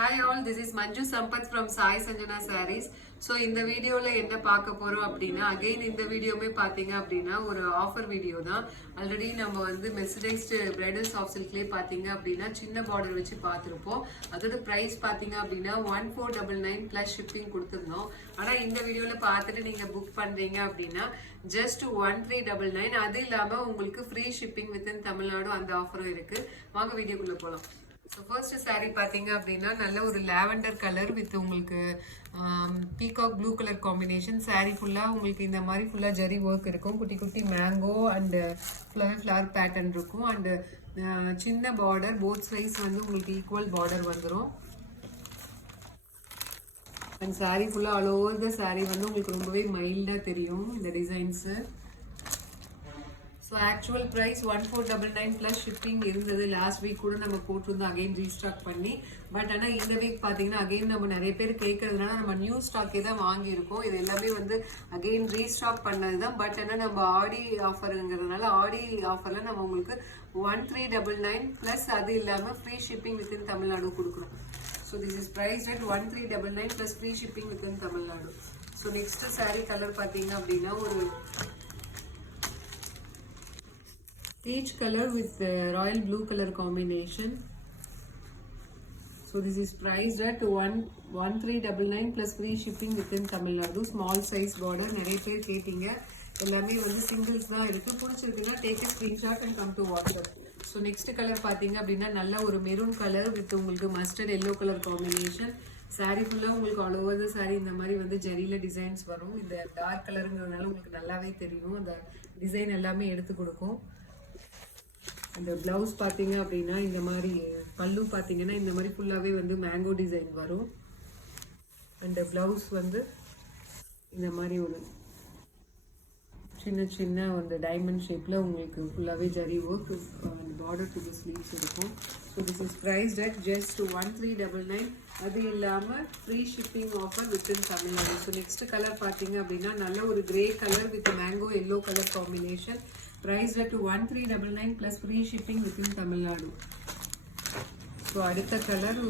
Hi all, this is Manju Sampath from Sai Sanjana Sarees. So இந்த வீடியோவில் என்ன பார்க்க போகிறோம் அப்படின்னா அகெயின் இந்த வீடியோவே பார்த்தீங்க அப்படின்னா ஒரு ஆஃபர் வீடியோ தான். ஆல்ரெடி நம்ம வந்து மெர்சடைஸ்டு பிரைடல் சாஃப்ட் சில்க்லேயே பார்த்தீங்க அப்படின்னா சின்ன பார்டர் வச்சு பார்த்துருப்போம். அதோட ப்ரைஸ் பார்த்தீங்க அப்படின்னா 1499 ப்ளஸ் ஷிப்பிங் கொடுத்துருந்தோம். ஆனால் இந்த வீடியோவில் பார்த்துட்டு நீங்கள் புக் பண்ணுறீங்க அப்படின்னா ஜஸ்ட் 1399. அது இல்லாமல் உங்களுக்கு ஃப்ரீ ஷிப்பிங் வித்தின் தமிழ்நாடு அந்த ஆஃபரும் இருக்குது. வாங்க வீடியோக்குள்ளே போகலாம். ஸோ ஃபர்ஸ்ட் சாரீ பார்த்தீங்க அப்படின்னா நல்ல ஒரு லாவெண்டர் கலர் வித் உங்களுக்கு peacock blue colour combination. Sari ஃபுல்லாக உங்களுக்கு இந்த மாதிரி ஃபுல்லாக ஜரி ஒர்க் இருக்கும். குட்டி குட்டி மேங்கோ அண்டு ஃப்ளவர் பேட்டர்ன் இருக்கும். அண்டு சின்ன பார்டர் போத் சைஸ் வந்து உங்களுக்கு ஈக்குவல் பார்டர் வந்துடும். அண்ட் சாரீ ஃபுல்லாக ஆல் ஓவர் த சாரீ வந்து உங்களுக்கு ரொம்பவே மைல்டாக தெரியும் இந்த designs. So actual price 1499 plus shipping இருந்தது. லாஸ்ட் வீக் கூட நம்ம போட்டிருந்தோம் அகெயின் ரீஸ்டாக் பண்ணி. பட் ஆனால் இந்த வீக் பார்த்தீங்கன்னா அகெயின் நம்ம நிறைய பேர் கேட்கறதுனால நம்ம நியூ ஸ்டாக்கே தான் வாங்கியிருக்கோம். இது எல்லாமே வந்து அகெயின் ரீஸ்டாக் பண்ணது தான். பட் ஆனால் நம்ம ஆடி ஆஃபருங்கிறதுனால ஆடி ஆஃபரில் நம்ம உங்களுக்கு 1399 ப்ளஸ் அது இல்லாமல் ஃப்ரீ ஷிப்பிங் வித்தின் தமிழ்நாடு கொடுக்குறோம். So this is price at 1399 plus free shipping within Tamil Nadu. So next sari colour பார்த்தீங்க அப்படின்னா ஒரு peach color with royal blue color combination. So this is priced at 1399 plus free shipping within Tamil Nadu. Small size border. நிறைய பேர் கேட்டீங்க. எல்லாமே வந்து singles தான் இருக்கு. பிடிச்சிருக்குன்னா take a screenshot and come to WhatsApp. So next colour பார்த்தீங்க அப்படின்னா நல்ல ஒரு மெரூன் கலர் வித் உங்களுக்கு mustard yellow colour combination. Sari ஃபுல்லாக உங்களுக்கு ஆல் ஓவர் த சாரீ இந்த மாதிரி வந்து ஜரியில் டிசைன்ஸ் வரும். இந்த டார்க் கலருங்கிறதுனால உங்களுக்கு நல்லாவே தெரியும். அந்த டிசைன் எல்லாமே எடுத்து கொடுக்கும். அந்த ப்ளவுஸ் பார்த்தீங்க அப்படின்னா இந்த மாதிரி பல்லு பார்த்தீங்கன்னா இந்த மாதிரி ஃபுல்லாகவே வந்து மேங்கோ டிசைன் வரும். அந்த ப்ளவுஸ் வந்து இந்த மாதிரி ஒரு சின்ன சின்ன அந்த டைமண்ட் ஷேப்பில் உங்களுக்கு ஃபுல்லாகவே ஜரி ஒர்க் அந்த பார்டர் டு தி ஸ்லீவ்ஸ் இருக்கும். So this is priced at just 1399. அது இல்லாமல் free shipping offer within Tamil Nadu. So next colour பார்த்தீங்க அப்படின்னா நல்ல ஒரு grey colour with mango yellow colour combination. Priced at 1399 plus free shipping within Tamil Nadu. So அடுத்த colour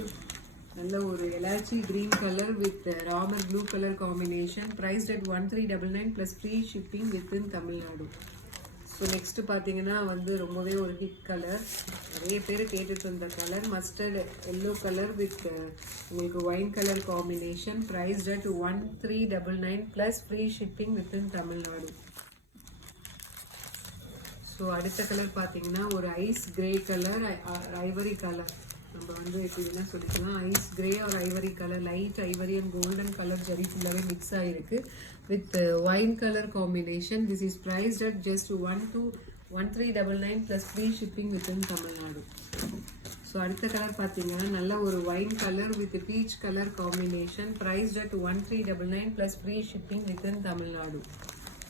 நல்ல ஒரு elaichi green colour with Ramar blue colour combination. Priced at 1399 plus free shipping within Tamil Nadu. So next பார்த்தீங்கன்னா வந்து ரொம்பவே ஒரு hit colour. நிறைய பேர் கேட்டுட்டு இருந்த colour mustard yellow colour with உங்களுக்கு wine colour combination. Priced at 1399 plus free shipping within Tamil Nadu. So அடுத்த கலர் பார்த்தீங்கன்னா ஒரு ice grey colour ivory colour. நம்ம வந்து எப்படின்னா சொல்லிக்கலாம் ஐஸ் கிரே ஒரு ivory colour light ivory and golden colour zari ஃபுல்லாகவே மிக்ஸ் ஆகிருக்கு with wine colour combination. This is priced at just 1399 plus free shipping within Tamil Nadu. So அடுத்த கலர் பார்த்தீங்கன்னா நல்ல ஒரு wine colour with peach colour combination. Prized at 1399 plus free shipping within Tamil Nadu.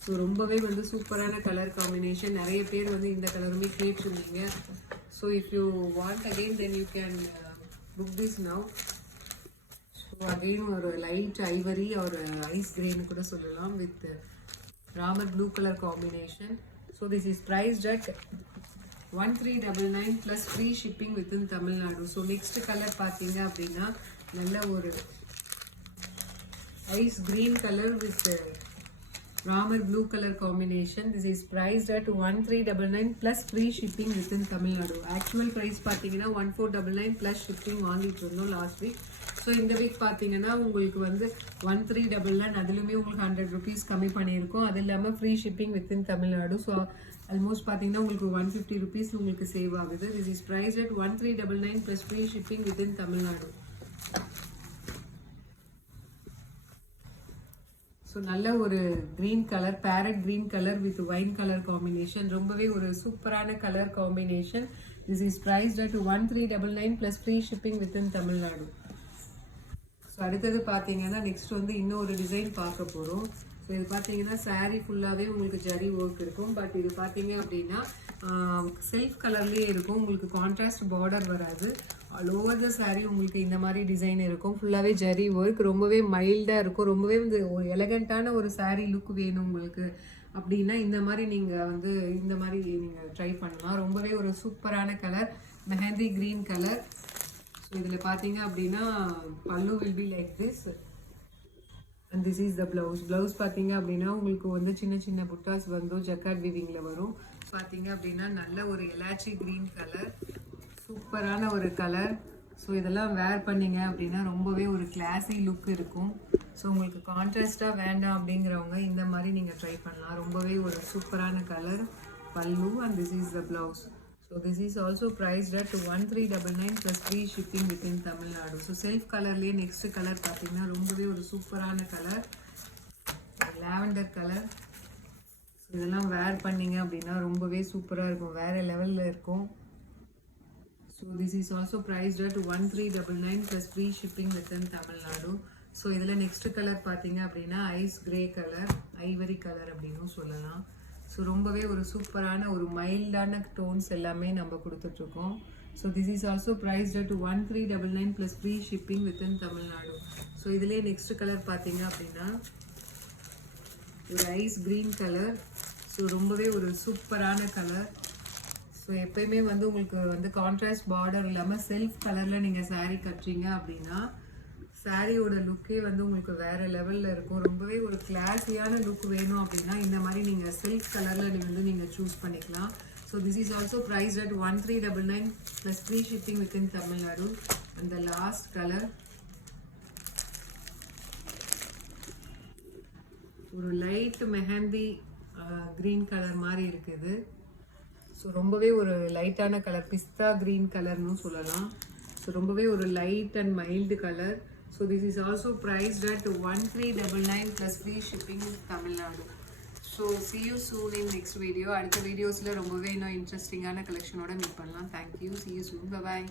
So ரொம்பவே வந்து சூப்பரான colour combination. நிறைய பேர் வந்து இந்த கலருமே கேட்டிருந்தீங்க. So if you want again then you can book this now. So again ஒரு லைட் ஐவரி ஒரு ஐஸ் கிரேன்னு கூட சொல்லலாம் with Ramar blue colour combination. So this is priced at 1399 plus free shipping within Tamil Nadu. So next colour பார்த்தீங்க அப்படின்னா நல்ல ஒரு ice green colour with Ramar blue color combination. This is priced at 1399 plus free shipping within Tamil Nadu. Actual price பார்த்தீங்கன்னா 1499 plus shipping வாங்கிட்டு இருந்தோம் last week. So இந்த week பார்த்தீங்கன்னா உங்களுக்கு வந்து 1399 அதுலேயுமே உங்களுக்கு 100 rupees கம்மி பண்ணியிருக்கோம். அது இல்லாமல் free shipping within Tamil Nadu. So almost பார்த்தீங்கன்னா உங்களுக்கு 150 rupees உங்களுக்கு சேவ் ஆகுது. This is priced at 1399 plus free shipping within Tamil Nadu. So நல்ல ஒரு green colour farad green colour with wine colour combination. ரொம்பவே ஒரு சூப்பரான colour combination. This is priced at 1399 plus free shipping within Tamil Nadu. So அடுத்தது பார்த்தீங்கன்னா next வந்து இன்னொரு டிசைன் பார்க்க போகிறோம். ஸோ இது பார்த்தீங்கன்னா சாரீ ஃபுல்லாகவே உங்களுக்கு ஜரி ஒர்க் இருக்கும். பட் இது பார்த்தீங்க அப்படின்னா செல்ஃப் கலர்லேயே இருக்கும். உங்களுக்கு கான்ட்ராஸ்ட் பார்டர் வராது. ஆல் ஓவர் த சாரீ உங்களுக்கு இந்த மாதிரி டிசைன் இருக்கும். ஃபுல்லாகவே ஜரி ஒர்க் ரொம்பவே மைல்டாக இருக்கும். ரொம்பவே வந்து ஒரு எலகண்ட்டான ஒரு சாரீ லுக் வேணும் உங்களுக்கு அப்படின்னா இந்த மாதிரி நீங்கள் வந்து இந்த மாதிரி நீங்கள் ட்ரை பண்ணலாம். ரொம்பவே ஒரு சூப்பரான colour mehndi green colour. So இதில் பார்த்தீங்க அப்படின்னா பல்லு will be like this and this is the blouse. Blouse பார்த்தீங்க அப்படின்னா உங்களுக்கு வந்து சின்ன சின்ன புட்டாஸ் வந்து ஜக்கார்ட் வீவிங்கில் வரும். பார்த்தீங்க அப்படின்னா நல்ல ஒரு எலாச்சி க்ரீன் கலர், சூப்பரான ஒரு கலர். ஸோ இதெல்லாம் வேர் பண்ணிங்க அப்படின்னா ரொம்பவே ஒரு கிளாஸி லுக் இருக்கும். ஸோ உங்களுக்கு கான்ட்ராஸ்டாக வேண்டாம் அப்படிங்கிறவங்க இந்த மாதிரி நீங்கள் ட்ரை பண்ணலாம். ரொம்பவே ஒரு சூப்பரான colour pallu and this is the blouse. So this is also priced at 1399 plus free shipping within Tamil Nadu. So self கலர்லேயே நெக்ஸ்ட் கலர் பார்த்தீங்கன்னா ரொம்பவே ஒரு சூப்பரான கலர், லாவெண்டர் கலர். இதெல்லாம் வேர் பண்ணிங்க அப்படின்னா ரொம்பவே சூப்பராக இருக்கும், வேறு லெவலில் இருக்கும். So this is also priced at 1399 plus free shipping within Tamil Nadu. So இதில் நெக்ஸ்ட் கலர் பார்த்தீங்க அப்படின்னா ice grey colour, ivory colour அப்படின்னும் சொல்லலாம். ஸோ ரொம்பவே ஒரு சூப்பரான ஒரு மைல்டான டோன்ஸ் எல்லாமே நம்ம கொடுத்துட்ருக்கோம். So this is also priced at 1399 plus free shipping within Tamil Nadu. So இதிலே நெக்ஸ்ட் கலர் பார்த்தீங்க அப்படின்னா ஒரு ஐஸ் க்ரீன் கலர். ஸோ ரொம்பவே ஒரு சூப்பரான கலர். ஸோ எப்பயுமே வந்து உங்களுக்கு வந்து கான்ட்ராஸ்ட் பார்டர் இல்லாமல் செல்ஃப் கலரில் நீங்கள் saree கட்டுறீங்க அப்படின்னா சாரியோட லுக்கே வந்து உங்களுக்கு வேறு லெவலில் இருக்கும். ரொம்பவே ஒரு கிளாஸியான லுக் வேணும் அப்படின்னா இந்த மாதிரி நீங்கள் செல்ஃப் கலரில் வந்து நீங்கள் சூஸ் பண்ணிக்கலாம். So this is also priced at 1399 plus free shipping within Tamil Nadu. அந்த லாஸ்ட் கலர் ஒரு லைட் மெஹந்தி க்ரீன் கலர் மாதிரி இருக்குது. ஸோ ரொம்பவே ஒரு லைட்டான கலர், பிஸ்தா க்ரீன் கலர்னு சொல்லலாம். ஸோ ரொம்பவே ஒரு light and mild colour. So this is also priced at 1399 plus free shipping Tamil Nadu. So see you soon in next video. அடுத்த வீடியோஸில் ரொம்பவே இன்னும் இன்ட்ரெஸ்டிங்கான கலெக்ஷனோட மீட் பண்ணலாம். Thank you, see you soon, bye bye.